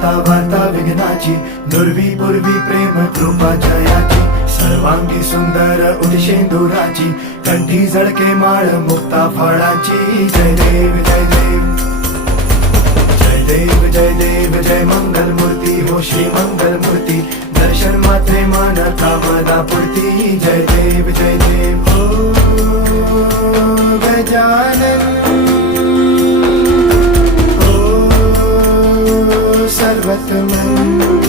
दाता वार्ता विघ्नाची, नुरवी पूर्वी प्रेम कृपा जयाची, सर्वांगी सुंदर उदिशेंदुराची, कंठी झळके माळ मुक्ता फळाची. जय देव जय देव जय देव जय देव जय मंगल मूर्ती हो श्री मंगल मूर्ती, दर्शन मात्रे मान कामना पूर्ती. जय देव जय देव ओ गजानन ओ सर्वतमन.